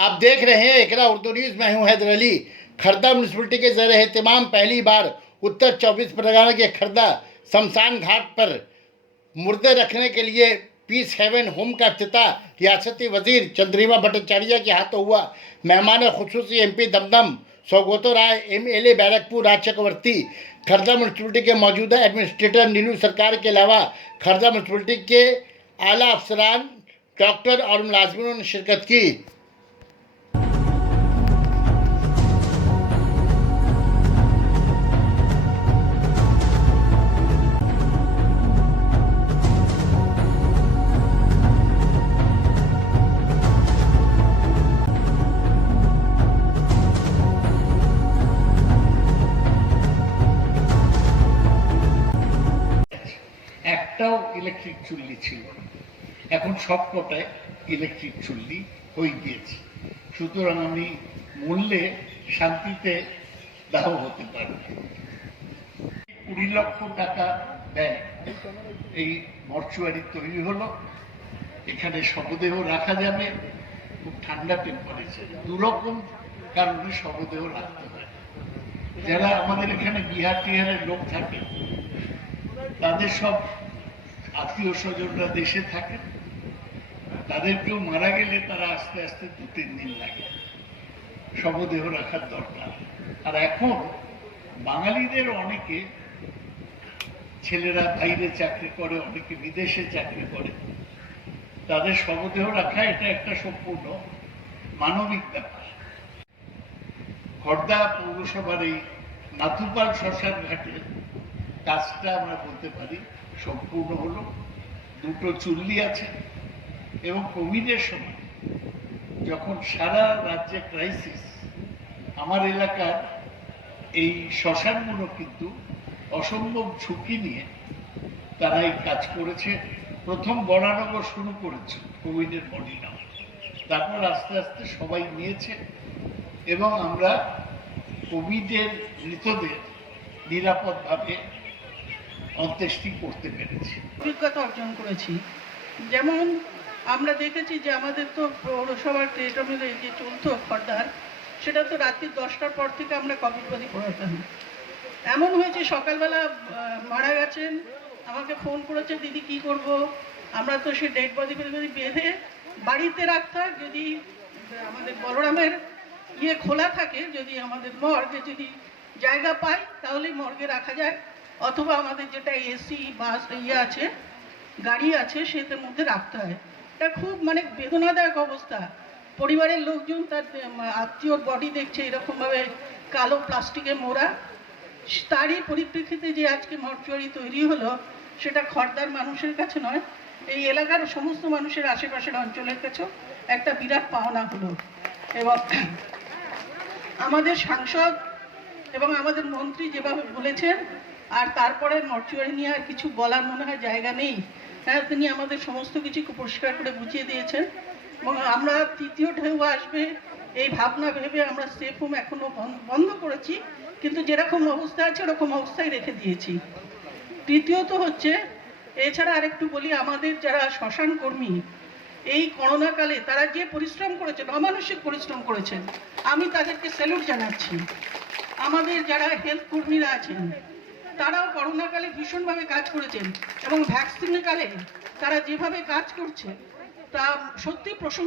आप देख रहे हैं एकरा उर्दू न्यूज़। मैं हूं हैदर अली। खर्दा म्यूनसिपलिटी के ज़र एहतमाम पहली बार उत्तर 24 परगना के खर्दा शमशान घाट पर मुर्दे रखने के लिए पीस हेवन होम का इफ्तिताह रियासती वजीर चंद्रिमा भट्टाचार्य के हाथों हुआ। मेहमान खुसूसी MP दमदम सौगतो राय, MLA बैरकपुर राज चक्रवर्ती, खर्दा म्यूनसिपलिटी के मौजूदा एडमिनिस्ट्रेटर नीनू सरकार के अलावा खर्दा म्यूनसिपलिटी के आला अफसरान, डॉक्टर और मुलाजमीन ने शिरकत की। একটাও ইলেকট্রিক চুল্লি ছিল না, এখন সব কটায় ইলেকট্রিক চুল্লি হয়ে গিয়েছে। সুতরাং আমি মূল্যে শান্তিতে দাহ হতে পারব। 20 লক্ষ টাকা ব্যয় এই মর্চুয়ারি তৈরি হলো। এখানে শবদেহ রাখা যাবে, খুব ঠান্ডা টেম্পারেচার। দুরকম কারণে শবদেহ রাখতে হয়। যারা আমাদের এখানে বিহার টিহারের লোক থাকে, তাদের সব আত্মীয় স্বজনরা দেশে থাকে, তাদের কেউ মারা গেলে তারা আস্তে আস্তে 2-3 দিন লাগে শবদেহ রাখার দরকার। আর এখন বাঙালিদের অনেকে, ছেলেরা বাইরে চাকরি করে, অনেকে বিদেশে চাকরি করে, তাদের শবদেহ রাখা এটা একটা সম্পূর্ণ মানবিক ব্যাপার। খর্দা পৌরসভার এই নাথুপাল শ্মশান ঘাটের কাজটা আমরা বলতে পারি সম্পূর্ণ হলো। 2টো চুল্লি আছে এবং কোভিডের সময় যখন সারা রাজ্যে ক্রাইসিস, আমার এলাকার এই শ্মশানগুলো কিন্তু অসম্ভব ঝুঁকি নিয়ে তারা এই কাজ করেছে। প্রথম বরানগর শুরু করেছে কোভিডের বডি নেওয়া, তারপর আস্তে আস্তে সবাই নিয়েছে এবং আমরা কোভিডের মৃতদের নিরাপদভাবে অন্ত্যেষ্টি করতে পেরেছি। অভিজ্ঞতা অর্জন করেছি। যেমন আমরা দেখেছি যে আমাদের তো পৌরসভার ট্রেডমিলে যে চলতো খর্দার, সেটা তো রাত্রি 10টার পর থেকে আমরা কবিরবাদী পড়াতাম। এমন হয়েছে সকালবেলা মারা গেছেন, আমাকে ফোন করেছে, দিদি কি করব? আমরা তো সে ডেড বডি বেঁধে বাড়িতে রাখতাম। যদি আমাদের বলরামের খোলা থাকে, যদি আমাদের মর্গে যদি জায়গা পাই তাহলেই মর্গে রাখা যায়, অথবা আমাদের যেটা AC বাস আছে, গাড়ি আছে, সেটার মধ্যে রাখতে হয়। এটা খুব বেদনাদায়ক অবস্থা। পরিবারের লোকজন তার আত্মীয়র বডি দেখছে এরকমভাবে কালো প্লাস্টিকে মোড়া। তারই পরিপ্রেক্ষিতে যে আজকে মর্চুয়ারি তৈরি হলো, সেটা খর্দার মানুষের কাছে নয়, এই এলাকার সমস্ত মানুষের, আশেপাশের অঞ্চলের কাছেও একটা বিরাট পাওনা হলো। এবং আমাদের সাংসদ এবং আমাদের মন্ত্রী যেভাবে বলেছেন, আর তারপরে মর্চুয়ারি নিয়ে আর কিছু বলার মনে হয় জায়গা নেই। হ্যাঁ, তিনি আমাদের সমস্ত কিছু পরিষ্কার করে বুঝিয়ে দিয়েছেন এবং আমরা তৃতীয় ঢেউ আসবে এই ভাবনা ভেবে আমরা সেফ হোম এখনো বন্ধ করেছি, কিন্তু যেরকম অবস্থা আছে ওরকম অবস্থায় রেখে দিয়েছি। তৃতীয়ত হচ্ছে, এছাড়া আরেকটু বলি, আমাদের যারা শ্মশান কর্মী এই করোনাকালে তারা যে পরিশ্রম করেছেন, অমানসিক পরিশ্রম করেছেন, আমি তাদেরকে স্যালুট জানাচ্ছি। আমাদের যারা হেলথ কর্মীরা আছেন, তারাও করোনাকালে ভীষণভাবে কাজ করেছেন এবং ভ্যাকসিনের কালে তারা যেভাবে কাজ করছে তা সত্যি প্রশংসা।